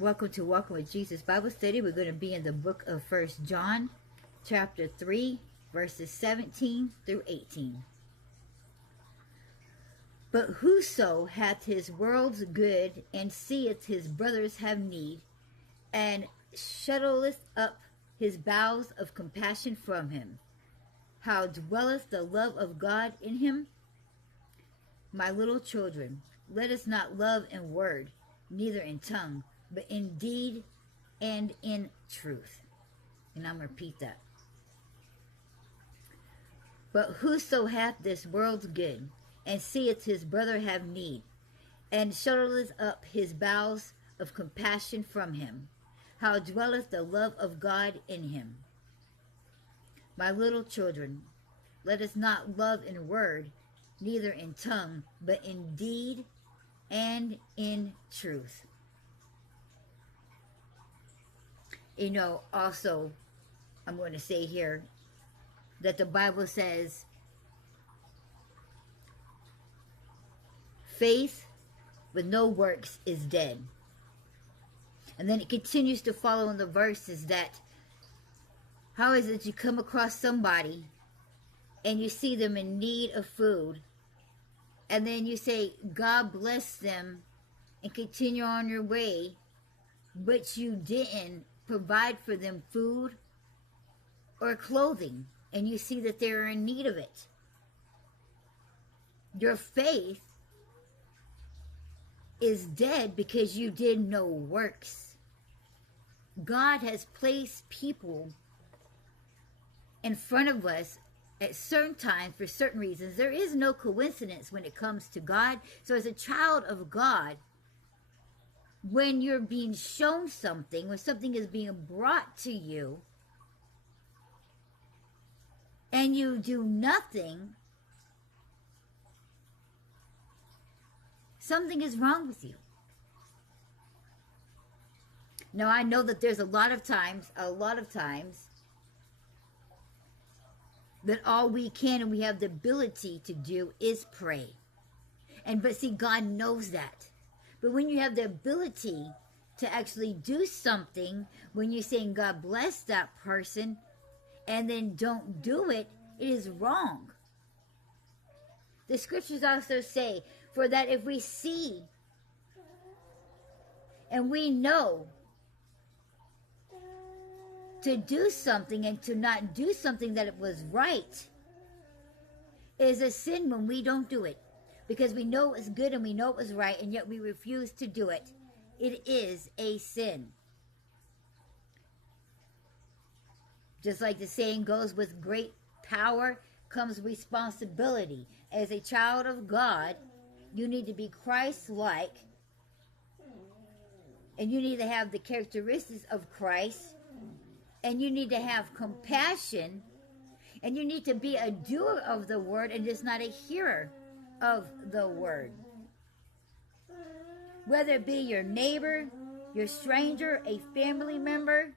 Welcome to Walking with Jesus Bible Study. We're going to be in the book of 1 John, chapter 3, verses 17 through 18. But whoso hath his world's good, and seeth his brothers have need, and shuttleth up his bowels of compassion from him, how dwelleth the love of God in him? My little children, let us not love in word, neither in tongue, but in deed and in truth. And I'm going to repeat that. But whoso hath this world's good, and seeth his brother have need, and shuttleth up his bowels of compassion from him, how dwelleth the love of God in him? My little children, let us not love in word, neither in tongue, but in deed and in truth. You know, also, I'm going to say here that the Bible says faith with no works is dead. And then it continues to follow in the verses that how is it you come across somebody and you see them in need of food, and then you say, God bless them, and continue on your way, but you didn't provide for them food or clothing, and you see that they're in need of it. Your faith is dead because you did no works. God has placed people in front of us at certain times for certain reasons. There is no coincidence when it comes to God. So as a child of God, when you're being shown something, when something is being brought to you, and you do nothing, something is wrong with you. Now, I know that there's a lot of times that all we can and we have the ability to do is pray. But see, God knows that. But when you have the ability to actually do something, when you're saying God bless that person and then don't do it, it is wrong. The scriptures also say, for that if we see and we know to do something and to not do something that it was right is a sin when we don't do it. Because we know it's good and we know it was right, and yet we refuse to do it. It is a sin. Just like the saying goes, with great power comes responsibility. As a child of God, you need to be Christ-like, and you need to have the characteristics of Christ, and you need to have compassion, and you need to be a doer of the word and just not a hearer of the word. Whether it be your neighbor, your stranger, a family member,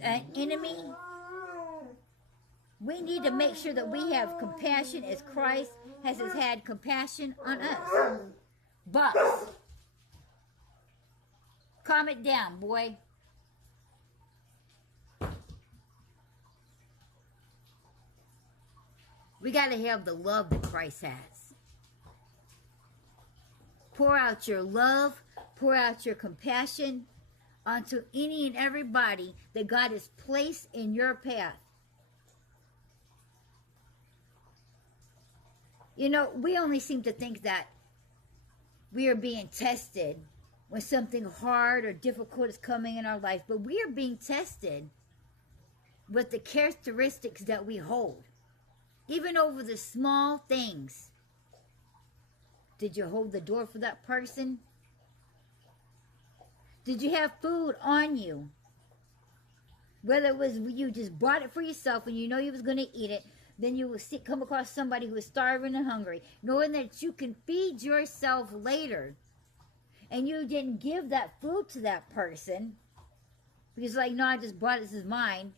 an enemy, we need to make sure that we have compassion as Christ has had compassion on us. Boss, calm it down, boy. We got to have the love that Christ has. Pour out your love, pour out your compassion onto any and everybody that God has placed in your path. You know, we only seem to think that we are being tested when something hard or difficult is coming in our life, but we are being tested with the characteristics that we hold. Even over the small things. Did you hold the door for that person? Did you have food on you? Whether it was you just bought it for yourself and you know you was going to eat it, then you will come across somebody who is starving and hungry, knowing that you can feed yourself later, and you didn't give that food to that person because like, no, I just bought it, this is mine,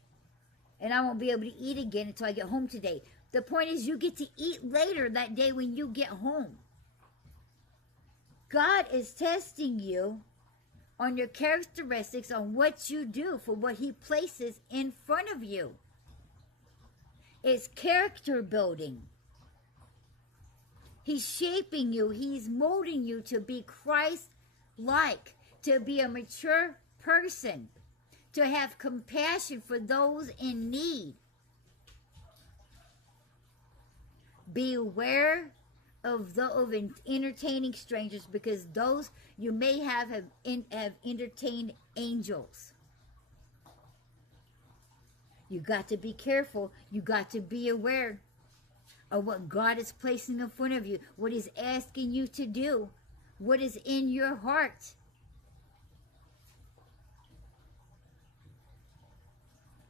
and I won't be able to eat again until I get home today. The point is you get to eat later that day when you get home. God is testing you on your characteristics, on what you do, for what he places in front of you. It's character building. He's shaping you. He's molding you to be Christ-like, to be a mature person, to have compassion for those in need. Beware of entertaining strangers, because those you may have entertained angels. You got to be careful. You got to be aware of what God is placing in front of you, what He's asking you to do, what is in your heart.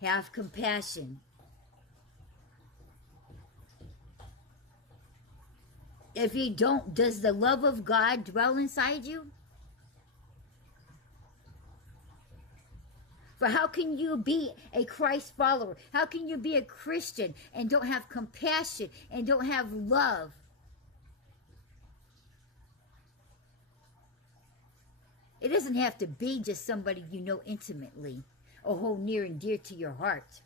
Have compassion. If you don't, does the love of God dwell inside you? For how can you be a Christ follower? How can you be a Christian and don't have compassion and don't have love? It doesn't have to be just somebody you know intimately or hold near and dear to your heart.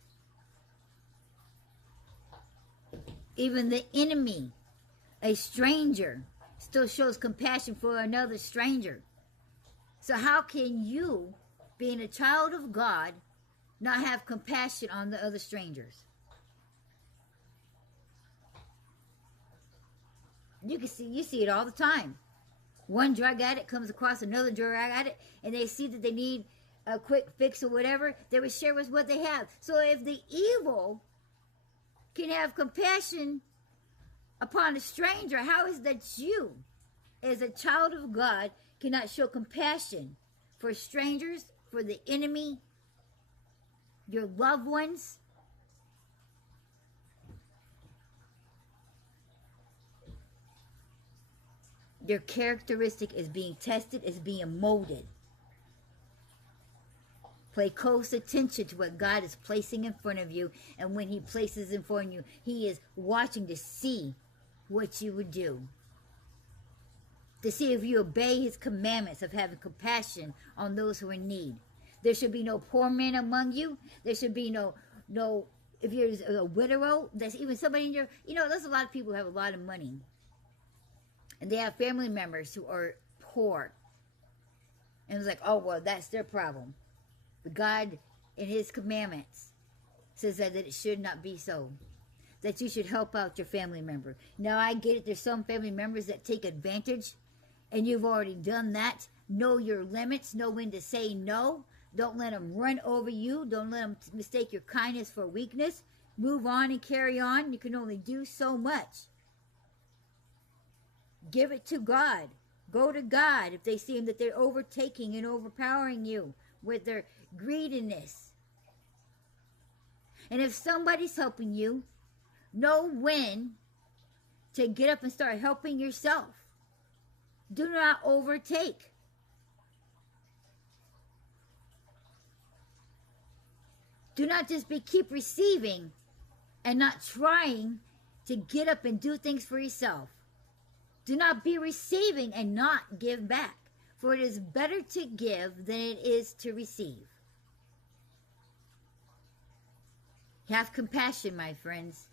Even the enemy, a stranger, still shows compassion for another stranger. So how can you, being a child of God, not have compassion on the other strangers? You see it all the time. One drug addict comes across another drug addict, and they see that they need a quick fix or whatever. They will share with what they have. So if the evil can have compassion upon a stranger, how is that you, as a child of God, cannot show compassion for strangers, for the enemy, your loved ones? Your characteristic is being tested, is being molded. Pay close attention to what God is placing in front of you, and when He places in front of you, He is watching to see what you would do. To see if you obey His commandments of having compassion on those who are in need. There should be no poor man among you. There should be no, if you're a widow, there's even somebody in your, there's a lot of people who have a lot of money. And they have family members who are poor. And it's like, oh, well, that's their problem. But God, in His commandments, says that it should not be so. That you should help out your family member. Now, I get it. There's some family members that take advantage. And you've already done that. Know your limits. Know when to say no. Don't let them run over you. Don't let them mistake your kindness for weakness. Move on and carry on. You can only do so much. Give it to God. Go to God if they seem that they're overtaking and overpowering you with their greediness. And if somebody's helping you, know when to get up and start helping yourself. Do not overtake. Do not just keep receiving and not trying to get up and do things for yourself. Do not be receiving and not give back, for it is better to give than it is to receive. Have compassion, my friends.